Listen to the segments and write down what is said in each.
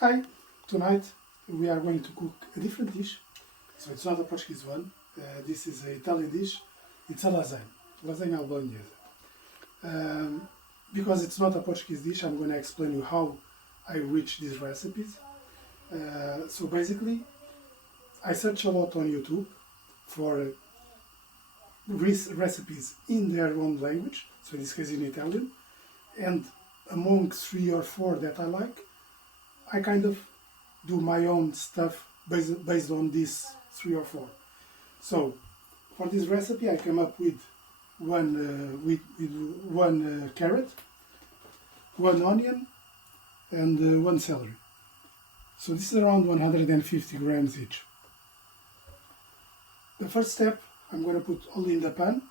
Hi, tonight we are going to cook a different dish. So it's not a Portuguese one. This is an Italian dish. It's a lasagna, lasagna bolognese. Because it's not a Portuguese dish, I'm going to explain you how I reach these recipes. So basically, I search a lot on YouTube for recipes in their own language, so in this case in Italian, and among 3 or 4 that I like, I kind of do my own stuff based on these 3 or 4. So for this recipe I came up with one carrot, 1 onion and 1 celery. So this is around 150 grams each. The first step, I'm going to put all in the pan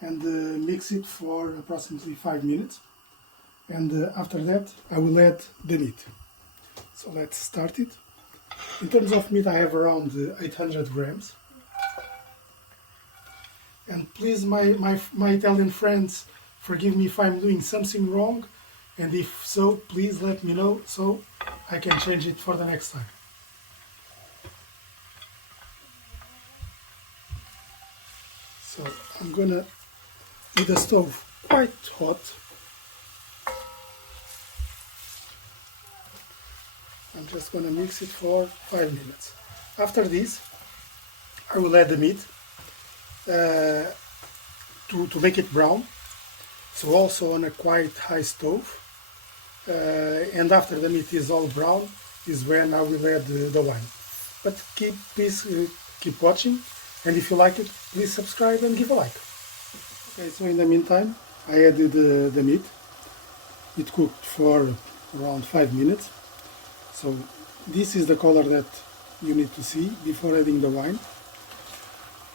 and mix it for approximately 5 minutes. And after that I will add the meat. So let's start it. In terms of meat I have around 800 grams. And please my Italian friends, forgive me if I'm doing something wrong, and if so, please let me know so I can change it for the next time. So I'm gonna, with the stove quite hot, I'm just gonna mix it for 5 minutes. After this, I will add the meat to make it brown. So also on a quite high stove. And after the meat is all brown is when I will add the wine. But please keep watching, and if you like it, please subscribe and give a like. Okay, so in the meantime I added the meat. It cooked for around 5 minutes. So this is the color that you need to see before adding the wine.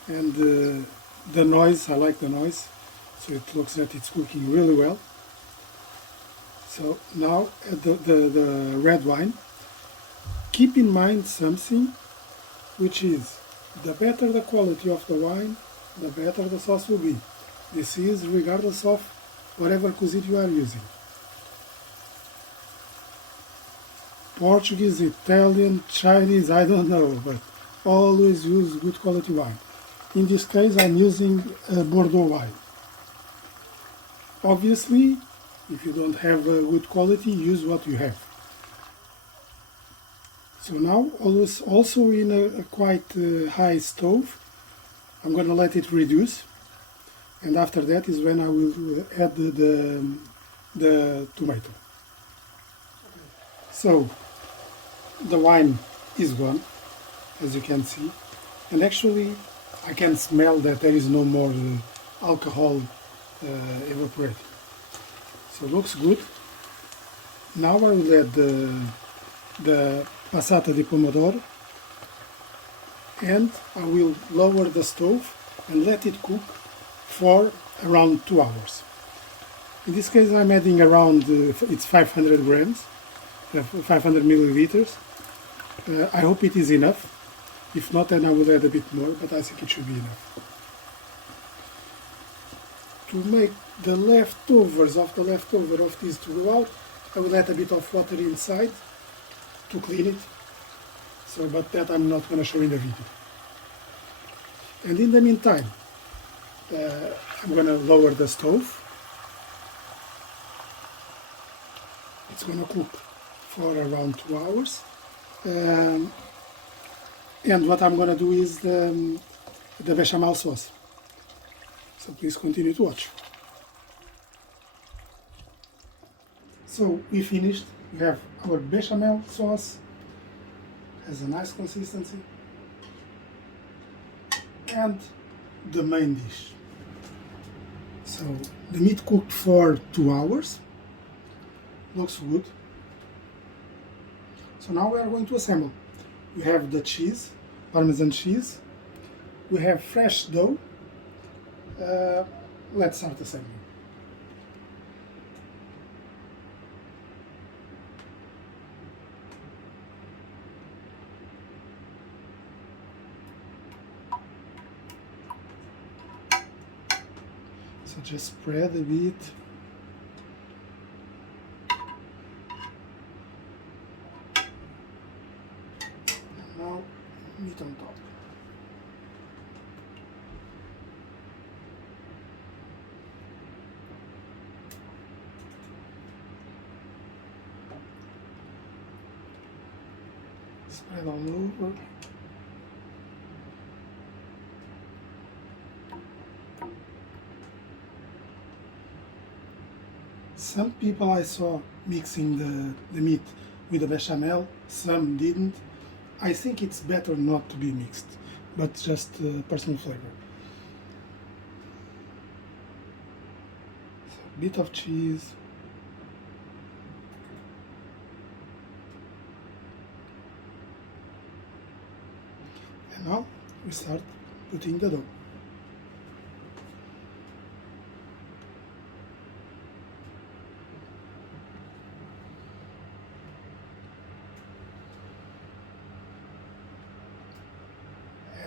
And the noise, I like the noise, so it looks that it's cooking really well. So now add the red wine. Keep in mind something, which is the better the quality of the wine, the better the sauce will be. This is regardless of whatever cuisine you are using. Portuguese, Italian, Chinese, I don't know, but always use good quality wine. In this case I'm using Bordeaux wine. Obviously, if you don't have good quality, use what you have. So now, also in a quite high stove, I'm going to let it reduce, and after that is when I will add the tomato. So the wine is gone, as you can see, and actually I can smell that there is no more alcohol evaporating. So it looks good. Now I will add the passata di pomodoro, and I will lower the stove and let it cook for around 2 hours. In this case I'm adding around, it's 500 grams, 500 milliliters. I hope it is enough. If not, then I will add a bit more, but I think it should be enough. To make the leftovers of this to go out, I will add a bit of water inside to clean it. So, but that I'm not going to show in the video. And in the meantime, I'm going to lower the stove. It's going to cook for around 2 hours. And what I'm going to do is the bechamel sauce. So please continue to watch. So we finished. We have our bechamel sauce. Has a nice consistency. And the main dish. So the meat cooked for 2 hours. Looks good. So now we are going to assemble. We have the cheese, Parmesan cheese. We have fresh dough. Let's start assembling. So just spread a bit. meat on top. Spread all over. Some people I saw mixing the meat with the bechamel, some didn't. I think it's better not to be mixed, but just personal flavor. So, a bit of cheese. And now we start putting the dough.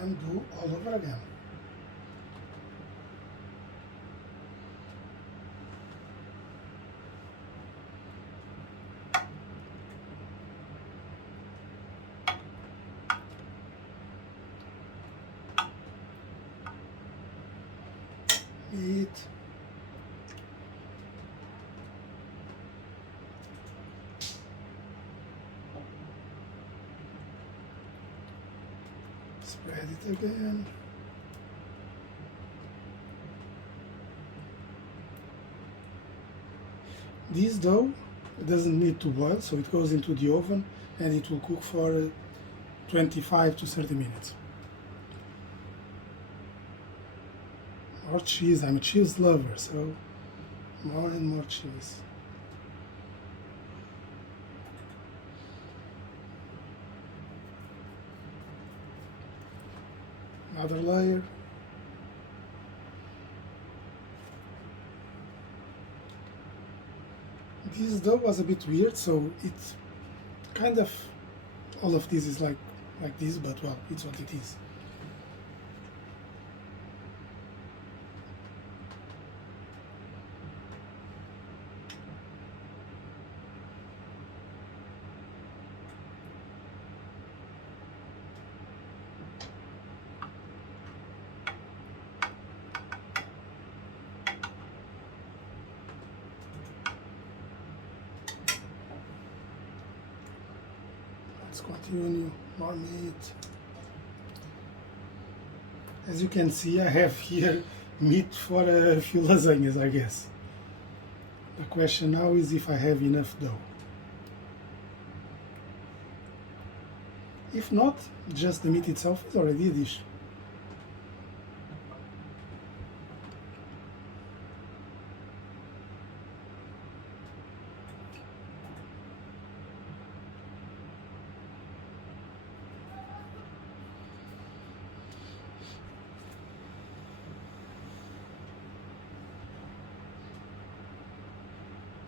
And do all over again. Meat. Spread it again. This dough doesn't need to boil, so it goes into the oven and it will cook for 25 to 30 minutes. More cheese. I'm a cheese lover, so more and more cheese. Another layer. This dough was a bit weird, so it's kind of, all of this is like this, but well, it's what it is. Let's continue, more meat. As you can see, I have here meat for a few lasagnas, I guess. The question now is if I have enough dough. If not, just the meat itself is already a dish.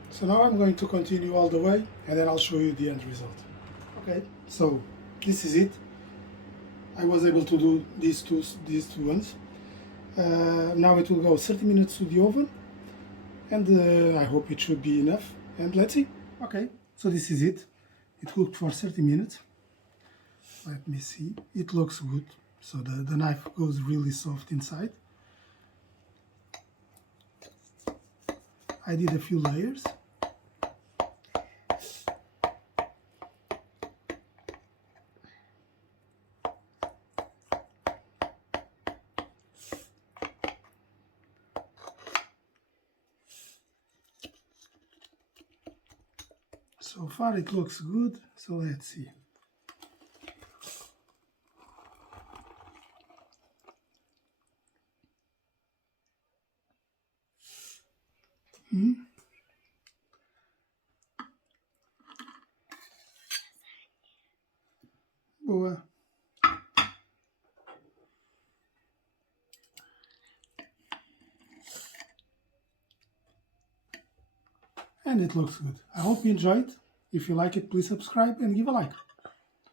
So now I'm going to continue all the way and then I'll show you the end result. Okay, so this is it. I was able to do these two ones. Now it will go 30 minutes to the oven and I hope it should be enough. And let's see. Okay, so this is it. It cooked for 30 minutes. Let me see. It looks good. So the knife goes really soft inside. I did a few layers. So far it looks good, so let's see. Boa. And it looks good. I hope you enjoyed. If you like it, please subscribe and give a like.